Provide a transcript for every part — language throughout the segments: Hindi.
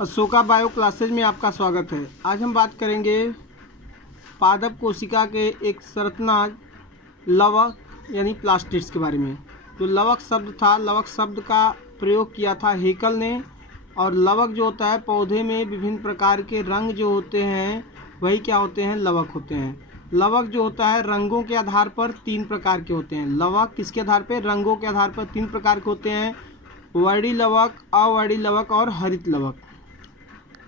अशोका बायो क्लासेज में आपका स्वागत है। आज हम बात करेंगे पादप कोशिका के एक संरचना लवक यानी प्लास्टिड्स के बारे में। जो लवक शब्द था, लवक शब्द का प्रयोग किया था हेकल ने। और लवक जो होता है, पौधे में विभिन्न प्रकार के रंग जो होते हैं वही क्या होते हैं, लवक होते हैं। लवक जो होता है रंगों के आधार पर 3 प्रकार के होते हैं। लवक किसके आधार पर? रंगों के आधार पर 3 प्रकार के होते हैं। वर्णी लवक, अवर्णी लवक और हरित लवक।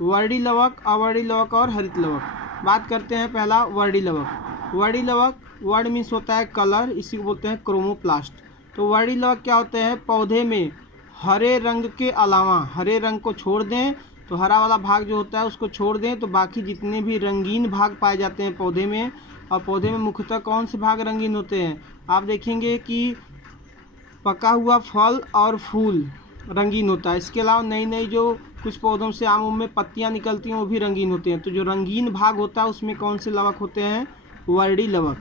वर्णी लवक, अवर्णी लवक और हरित लवक। बात करते हैं पहला वर्णी लवक। वर्णी लवक, वर्ण मीन्स होता है कलर, इसी को बोलते हैं क्रोमोप्लास्ट। तो वर्णी लवक क्या होते हैं? पौधे में हरे रंग के अलावा, हरे रंग को छोड़ दें तो हरा वाला भाग जो होता है उसको छोड़ दें तो बाकी जितने भी रंगीन भाग पाए जाते हैं पौधे में। और पौधे में मुख्यतः कौन से भाग रंगीन होते हैं? आप देखेंगे कि पका हुआ फल और फूल रंगीन होता है। इसके अलावा नई नई जो कुछ पौधों से आम में पत्तियां निकलती हैं वो भी रंगीन होते हैं। तो जो रंगीन भाग होता है उसमें कौन से लवक होते हैं? वर्णी लवक।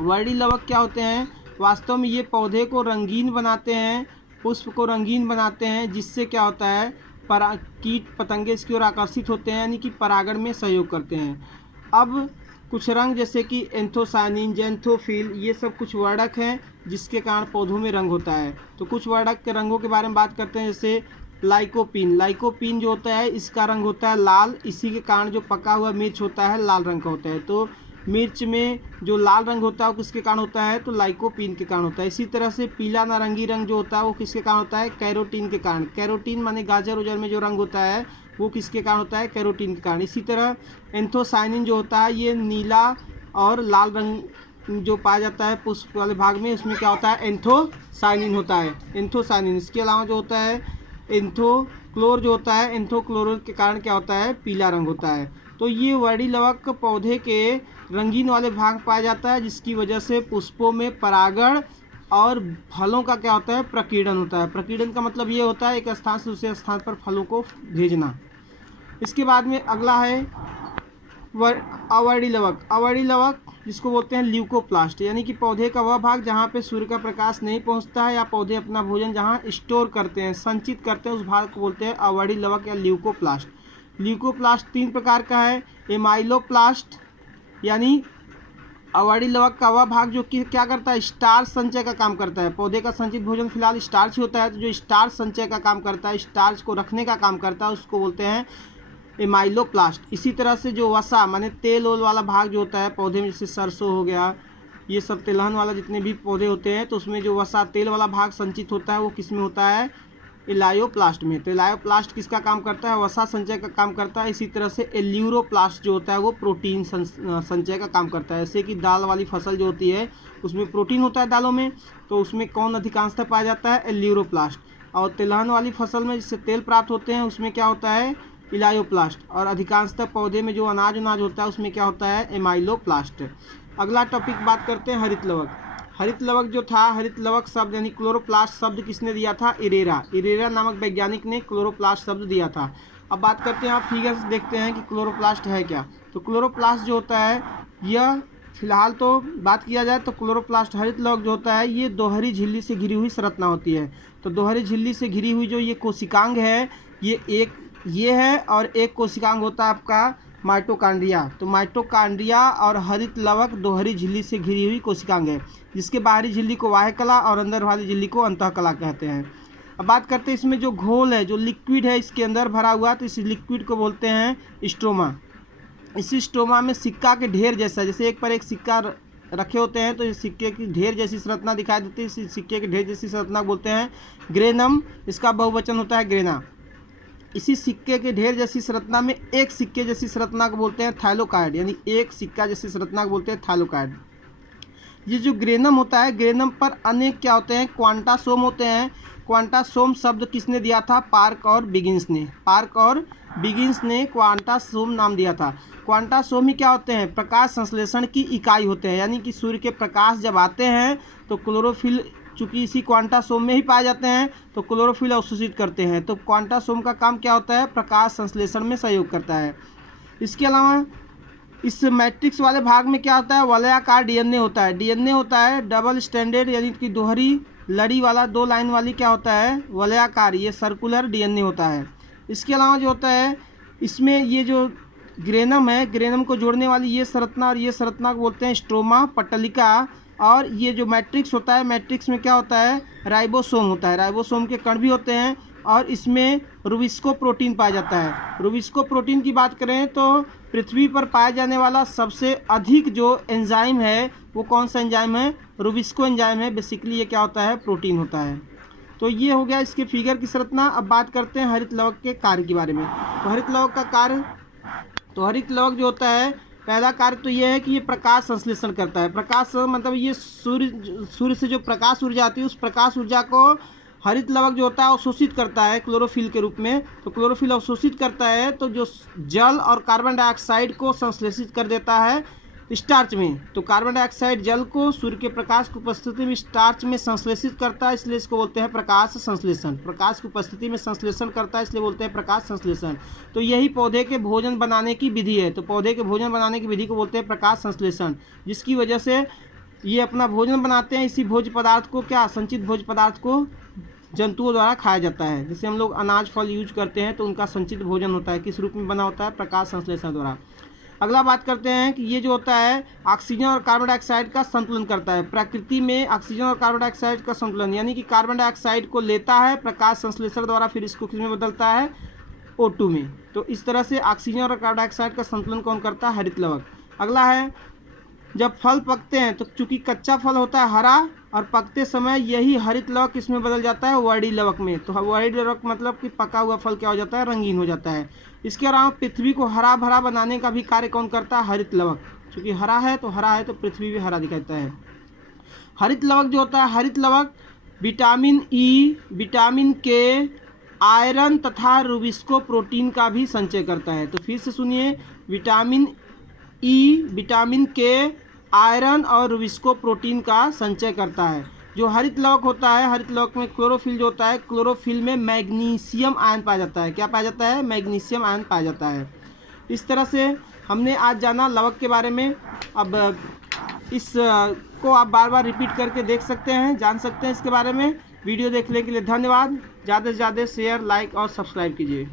वर्णी लवक क्या होते हैं? वास्तव में ये पौधे को रंगीन बनाते हैं, पुष्प को रंगीन बनाते हैं, जिससे क्या होता है कीट पतंगे इसकी ओर आकर्षित होते हैं, यानी कि परागण में सहयोग करते हैं। अब कुछ रंग जैसे कि एंथोसायनिन, जेंथोफिल, ये सब कुछ वर्णक हैं जिसके कारण पौधों में रंग होता है। तो कुछ वर्णक के रंगों के बारे में बात करते हैं, जैसे लाइकोपीन। लाइकोपीन जो होता है इसका रंग होता है लाल, इसी के कारण जो पका हुआ मिर्च होता है लाल रंग का होता है। तो मिर्च में जो लाल रंग होता है वो किसके कारण होता है? तो लाइकोपीन के कारण होता है। इसी तरह से पीला नारंगी रंग जो होता है वो किसके कारण होता है? कैरोटीन के कारण। कैरोटीन माने गाजर उजर में जो रंग होता है वो किसके कारण होता है? कैरोटीन के कारण। इसी तरह एंथोसायनिन जो होता है ये नीला और लाल रंग जो पाया जाता है पुष्प वाले भाग में, उसमें क्या होता है? एंथोसायनिन होता है, एंथोसायनिन। इसके अलावा जो होता है एंथोक्लोर जो होता है, एंथोक्लोर के कारण क्या होता है? पीला रंग होता है। तो ये वर्णी लवक पौधे के रंगीन वाले भाग पाया जाता है, जिसकी वजह से पुष्पों में परागण और फलों का क्या होता है? प्रकीर्णन होता है। प्रकीर्णन का मतलब ये होता है एक स्थान से दूसरे स्थान पर फलों को भेजना। इसके बाद में अगला है अवर्णी लवक। अवर्णी लवक जिसको बोलते हैं ल्यूकोप्लास्ट, यानी कि पौधे का वह भाग जहाँ पे सूर्य का प्रकाश नहीं पहुँचता है या पौधे अपना भोजन जहाँ स्टोर करते हैं, संचित करते हैं, उस भाग को बोलते हैं अवर्णी लवक या ल्यूकोप्लास्ट। ल्यूकोप्लास्ट 3 प्रकार का है। एमाइलोप्लास्ट, यानी अवर्णी लवक का वह भाग जो कि क्या करता है? स्टार्च संचय का काम करता है। पौधे का संचित भोजन फिलहाल स्टार्च ही होता है, तो जो स्टार्च संचय का काम करता है, स्टार्च को रखने का काम करता है, उसको बोलते हैं एमाइलोप्लास्ट। इसी तरह से जो वसा माने तेल ओल वाला भाग जो होता है पौधे में, जैसे सरसों हो गया, ये सब तेलहन वाला जितने भी पौधे होते हैं, तो उसमें जो वसा तेल वाला भाग संचित होता है वो किस में होता है? इलायोप्लास्ट में। तो इलायोप्लास्ट किसका काम करता है? वसा संचय का काम करता है। इसी तरह से एल्यूरोप्लास्ट जो होता है वो प्रोटीन संचय का काम करता है। जैसे कि दाल वाली फसल जो होती है उसमें प्रोटीन होता है दालों में, तो उसमें कौन अधिकांशतः पाया जाता है? एल्यूरोप्लास्ट। और तिलहन वाली फसल में जिससे तेल प्राप्त होते हैं उसमें क्या होता है? इलायोप्लास्ट। और अधिकांशतः पौधे में जो अनाज होता है उसमें क्या होता है? एमाइलोप्लास्ट। अगला टॉपिक बात करते हैं हरित लवक। हरित लवक जो था, हरित लवक शब्द यानी क्लोरोप्लास्ट शब्द किसने दिया था? इरेरा। इरेरा नामक वैज्ञानिक ने क्लोरोप्लास्ट शब्द दिया था। अब बात करते हैं, आप फिगर से देखते हैं कि क्लोरोप्लास्ट है क्या। तो क्लोरोप्लास्ट जो होता है यह फिलहाल तो बात किया जाए तो क्लोरोप्लास्ट हरित लवक जो होता है ये दोहरी झिल्ली से घिरी हुई संरचना होती है। तो दोहरी झिल्ली से घिरी हुई जो ये कोशिकांग है, ये है और एक कोशिकांग होता है आपका माइटोकांड्रिया। तो माइटोकांड्रिया और हरित लवक दोहरी झिल्ली से घिरी हुई कोशिकांग है, जिसके बाहरी झिल्ली को बाह्य कला और अंदर वाली झिल्ली को अंतःकला कहते हैं। अब बात करते हैं इसमें जो घोल है, जो लिक्विड है इसके अंदर भरा हुआ, तो इस लिक्विड को बोलते हैं स्ट्रोमा। इस स्ट्रोमा में सिक्का के ढेर जैसा, जैसे एक पर एक सिक्का रखे होते हैं तो इस सिक्के की ढेर जैसी संरचना दिखाई देती है, इस सिक्के के ढेर जैसी संरचना बोलते हैं ग्रेनम। इसका बहुवचन होता है ग्रेना। इसी सिक्के के ढेर जैसी संरचना में एक सिक्के जैसी संरचना को बोलते हैं थाइलोकाइड, यानी एक सिक्का जैसी संरचना को बोलते हैं थाइलोकाइड। ये जो ग्रेनम होता है, ग्रेनम पर अनेक क्या होते हैं? क्वांटासोम होते हैं। क्वांटासोम शब्द किसने दिया था? पार्क और बिगिंस ने। पार्क और बिगिंस ने क्वांटासोम नाम दिया था। क्वांटासोम ही क्या होते हैं? प्रकाश संश्लेषण की इकाई होते हैं, यानी कि सूर्य के प्रकाश जब आते हैं तो क्लोरोफिल, चूँकि इसी क्वांटासोम में ही पाए जाते हैं, तो क्लोरोफिल अवशोषित करते हैं। तो क्वांटासोम का काम क्या होता है? प्रकाश संश्लेषण में सहयोग करता है। इसके अलावा इस मैट्रिक्स वाले भाग में क्या होता है? वलयाकार डीएनए होता है। डीएनए होता है डबल स्टैंडर्ड, यानी कि दोहरी लड़ी वाला, 2 लाइन वाली क्या होता है? वलयाकार, ये सर्कुलर डीएनए होता है। इसके अलावा जो होता है इसमें ये जो ग्रेनम है, ग्रेनम को जोड़ने वाली ये संरचना और ये संरचना को बोलते हैं स्ट्रोमा पटलिका। और ये जो मैट्रिक्स होता है, मैट्रिक्स में क्या होता है, राइबोसोम होता है, राइबोसोम के कण भी होते हैं और इसमें रुबिस्को प्रोटीन पाया जाता है। रुबिस्को प्रोटीन की बात करें तो पृथ्वी पर पाया जाने वाला सबसे अधिक जो एंजाइम है वो कौन सा एंजाइम है, रुबिस्को एंजाइम है। बेसिकली ये क्या होता है, प्रोटीन होता है। तो ये हो गया इसके फिगर की संरचना। अब बात करते हैं हरित लवक के कार्य के बारे में। तो हरित लवक का कार्य, तो हरित लवक जो होता है पहला कार्य तो ये है कि ये प्रकाश संश्लेषण करता है। प्रकाश मतलब ये सूर्य से जो प्रकाश ऊर्जा आती है उस प्रकाश ऊर्जा को हरित लवक जो होता है अवशोषित करता है क्लोरोफिल के रूप में। तो क्लोरोफिल अवशोषित करता है तो जो जल और कार्बन डाइऑक्साइड को संश्लेषित कर देता है स्टार्च में। तो कार्बन डाइऑक्साइड जल को सूर्य के प्रकाश की उपस्थिति में स्टार्च में संश्लेषित करता है, इसलिए इसको बोलते हैं प्रकाश संश्लेषण। प्रकाश की उपस्थिति में संश्लेषण करता है इसलिए बोलते हैं प्रकाश संश्लेषण। तो यही पौधे के भोजन बनाने की विधि है। तो पौधे के भोजन बनाने की विधि को बोलते हैं प्रकाश संश्लेषण, जिसकी वजह से ये अपना भोजन बनाते हैं। इसी भोज्य पदार्थ को क्या, संचित भोज्य पदार्थ को जंतुओं द्वारा खाया जाता है। जैसे हम लोग अनाज फल यूज करते हैं तो उनका संचित भोजन होता है, किस रूप में बना होता है, प्रकाश संश्लेषण द्वारा। अगला बात करते हैं कि ये जो होता है ऑक्सीजन और कार्बन डाइऑक्साइड का संतुलन करता है। प्रकृति में ऑक्सीजन और कार्बन डाइऑक्साइड का संतुलन, यानी कि कार्बन डाइऑक्साइड को लेता है प्रकाश संश्लेषण द्वारा, फिर इसको किस में बदलता है, O2 में। तो इस तरह से ऑक्सीजन और कार्बन डाइऑक्साइड का संतुलन कौन करता है, हरित लवक। अगला है जब फल पकते हैं तो चूंकि कच्चा फल होता है हरा और पकते समय यही हरित लवक किसमें बदल जाता है, वर्णी लवक में। तो वर्णी लवक मतलब कि पका हुआ फल क्या हो जाता है, रंगीन हो जाता है। इसके अलावा पृथ्वी को हरा भरा बनाने का भी कार्य कौन करता है, हरित लवक। चूँकि हरा है तो पृथ्वी भी हरा दिखाता है। हरित लवक जो होता है, हरित लवक विटामिन ई, विटामिन के, आयरन तथा रुबिस्को प्रोटीन का भी संचय करता है। तो फिर से सुनिए, विटामिन ई, विटामिन के, आयरन और रुबिस्को प्रोटीन का संचय करता है। जो हरित लवक होता है, हरित लवक में क्लोरोफिल जो होता है, क्लोरोफिल में मैग्नीशियम आयन पाया जाता है। क्या पाया जाता है, मैग्नीशियम आयन पाया जाता है। इस तरह से हमने आज जाना लवक के बारे में। अब इस को आप बार बार रिपीट करके देख सकते हैं, जान सकते हैं इसके बारे में। वीडियो देखने के लिए धन्यवाद। ज़्यादा से ज़्यादा शेयर, लाइक और सब्सक्राइब कीजिए।